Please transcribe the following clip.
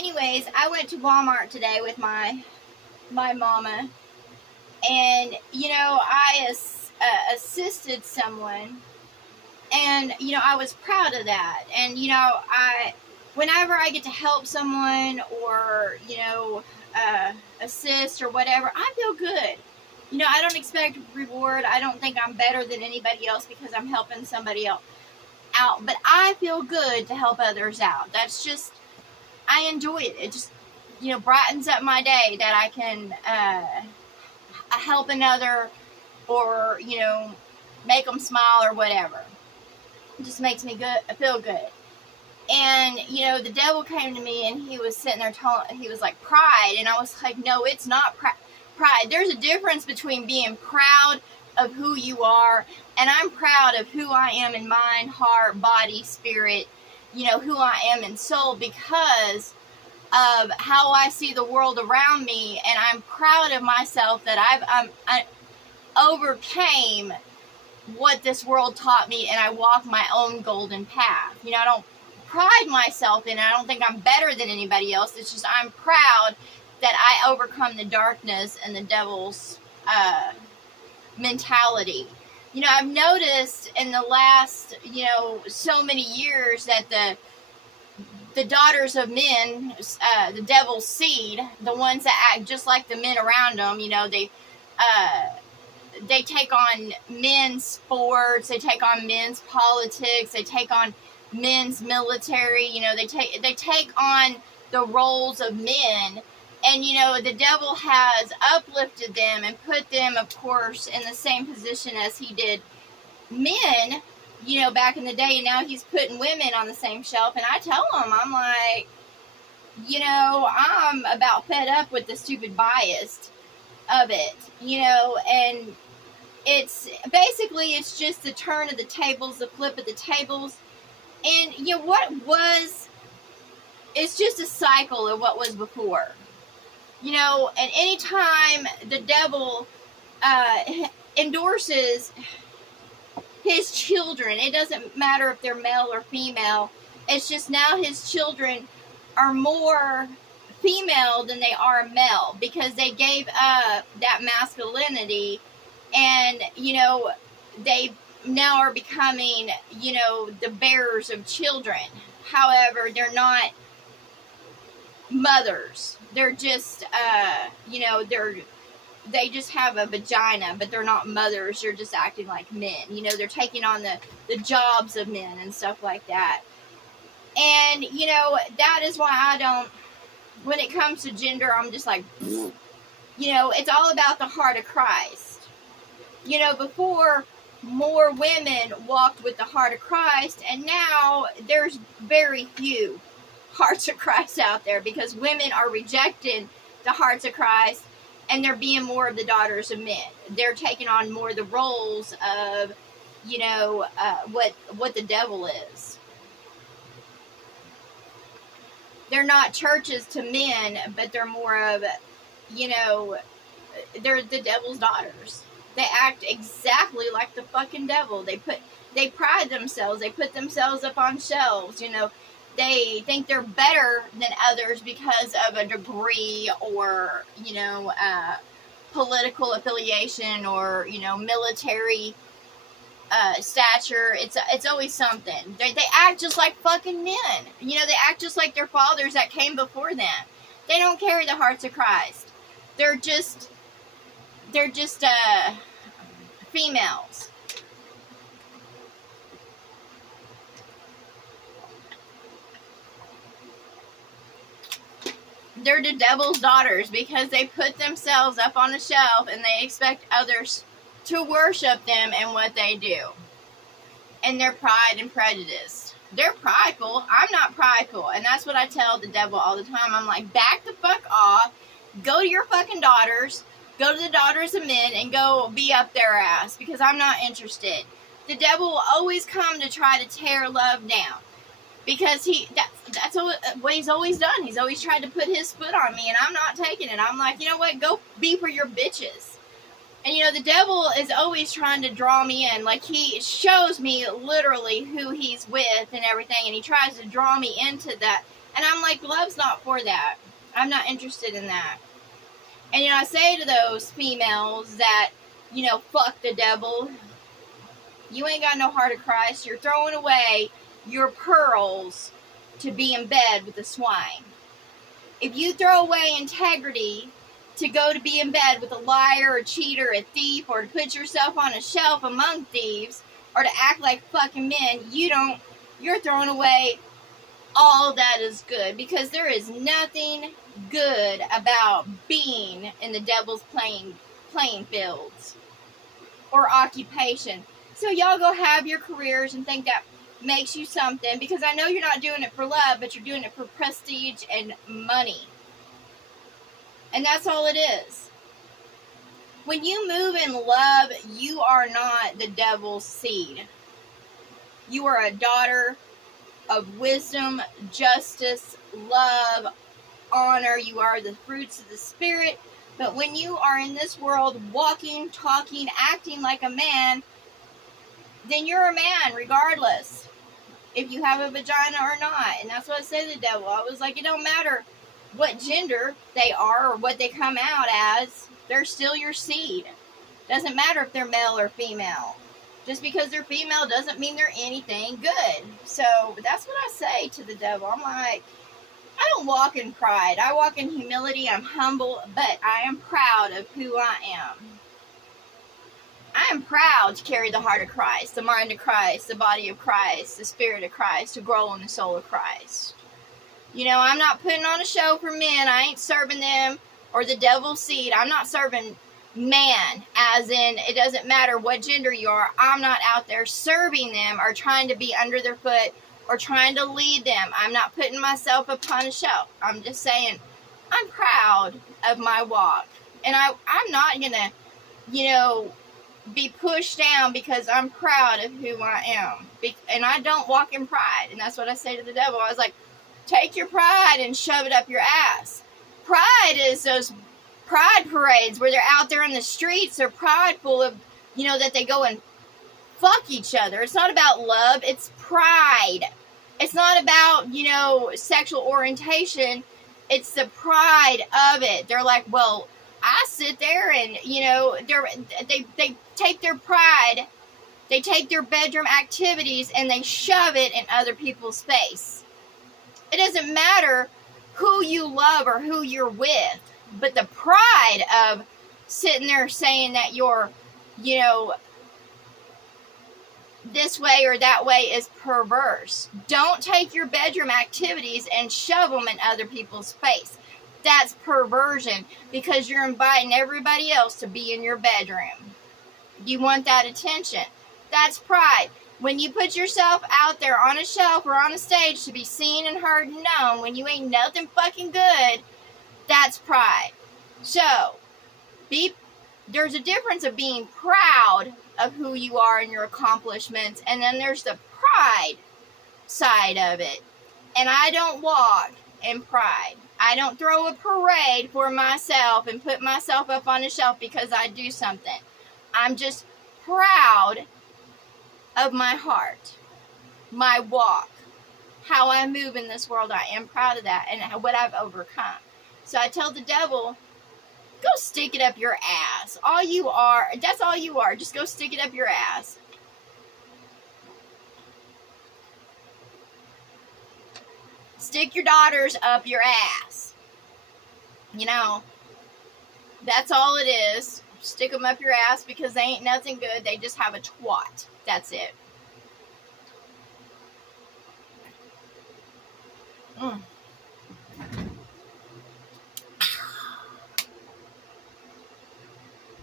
anyways, I went to Walmart today with my mama, and I assisted someone, and I was proud of that. And whenever I get to help someone or assist or whatever, I feel good. I don't expect reward. I don't think I'm better than anybody else because I'm helping somebody else out, but I feel good to help others out. That's just, I enjoy it. It just brightens up my day that I can help another, or make them smile or whatever. It just makes me feel good. And the devil came to me, and he was sitting there he was like, pride. And I was like, no, it's not pride. There's a difference between being proud of who you are, and I'm proud of who I am in mind, heart, body, spirit, who I am in soul, because of how I see the world around me. And I'm proud of myself that I overcame what this world taught me, and I walk my own golden path. I don't pride myself in it. I don't think I'm better than anybody else. It's just I'm proud that I overcome the darkness and the devil's mentality. I've noticed in the last so many years that the daughters of men, the devil's seed, the ones that act just like the men around them, they take on men's sports, they take on men's politics, they take on men's military, they take on the roles of men. And the devil has uplifted them and put them, of course, in the same position as he did men, back in the day. And now he's putting women on the same shelf. And I tell him, I'm like, I'm about fed up with the stupid bias of it, and it's basically, it's just the turn of the tables, the flip of the tables. And it's just a cycle of what was before. And anytime the devil endorses his children, it doesn't matter if they're male or female, it's just now his children are more female than they are male, because they gave up that masculinity, and they now are becoming the bearers of children. However, they're not mothers. They're just they just have a vagina, but they're not mothers. They're just acting like men. They're taking on the jobs of men and stuff like that. And that is why I don't, when it comes to gender, I'm just like, it's all about the heart of Christ. Before, more women walked with the heart of Christ, and now there's very few hearts of Christ out there, because women are rejecting the hearts of Christ, and they're being more of the daughters of men. They're taking on more of the roles of what the devil is. They're not churches to men, but they're more of they're the devil's daughters. They act exactly like the fucking devil. They pride themselves. They put themselves up on shelves. They think they're better than others because of a degree, or political affiliation, or military stature. It's always something. They act just like fucking men. They act just like their fathers that came before them. They don't carry the hearts of Christ. They're just females. They're the devil's daughters because they put themselves up on the shelf and they expect others to worship them and what they do. And they're pride and prejudice. They're prideful. I'm not prideful. And that's what I tell the devil all the time. I'm like, back the fuck off. Go to your fucking daughters. Go to the daughters of men and go be up their ass, because I'm not interested. The devil will always come to try to tear love down, because that's what he's always done. He's always tried to put his foot on me, and I'm not taking it. I'm like, you know what? Go be for your bitches. And the devil is always trying to draw me in. Like, he shows me literally who he's with and everything, and he tries to draw me into And I'm like, love's not for that. I'm not interested in that. And, I say to those females that, fuck the devil. You ain't got no heart of Christ. You're throwing away your pearls to be in bed with the swine. If you throw away integrity to go to be in bed with a liar, a cheater, a thief, or to put yourself on a shelf among thieves, or to act like fucking men, you're throwing away all that is good, because there is nothing good about being in the devil's playing fields or occupation. So y'all go have your careers and think that makes you something, because I know you're not doing it for love, but you're doing it for prestige and money. And that's all it is. When you move in love, you are not the devil's seed. You are a daughter of wisdom, justice, love, honor. You are the fruits of the Spirit. But when you are in this world walking, talking, acting like a man, then you're a man regardless if you have a vagina or not. And that's what I say to the devil. I was like, it don't matter what gender they are or what they come out as. They're still your seed. Doesn't matter if they're male or female. Just because they're female doesn't mean they're anything good. So that's what I say to the devil. I'm like, I don't walk in pride. I walk in humility. I'm humble, but I am proud of who I am. I am proud to carry the heart of Christ, the mind of Christ, the body of Christ, the spirit of Christ, to grow in the soul of Christ. I'm not putting on a show for men. I ain't serving them or the devil's seed. I'm not serving man, as in it doesn't matter what gender you are. I'm not out there serving them or trying to be under their foot or trying to lead them. I'm not putting myself upon a shelf. I'm just saying I'm proud of my walk. And I'm not going to, be pushed down because I'm proud of who I am. And I don't walk in pride. And that's what I say to the devil. I was like, take your pride and shove it up your ass. Pride is those pride parades where they're out there in the streets. They're prideful of, that they go and fuck each other. It's not about love. It's pride. It's not about, sexual orientation. It's the pride of it. They're like, well, I sit there and, they take their pride, they take their bedroom activities and they shove it in other people's face. It doesn't matter who you love or who you're with, but the pride of sitting there saying that you're, this way or that way is perverse. Don't take your bedroom activities and shove them in other people's face. That's perversion, because you're inviting everybody else to be in your bedroom. You want that attention. That's pride. When you put yourself out there on a shelf or on a stage to be seen and heard and known when you ain't nothing fucking good, that's pride. So, there's a difference of being proud of who you are and your accomplishments, and then there's the pride side of it. And I don't walk in pride. I don't throw a parade for myself and put myself up on a shelf because I do something. I'm just proud of my heart, my walk, how I move in this world. I am proud of that and what I've overcome. So I tell the devil, go stick it up your ass. All you are, that's all you are. Just go stick it up your ass. Stick your daughters up your ass. That's all it is. Stick them up your ass because they ain't nothing good. They just have a twat. That's it.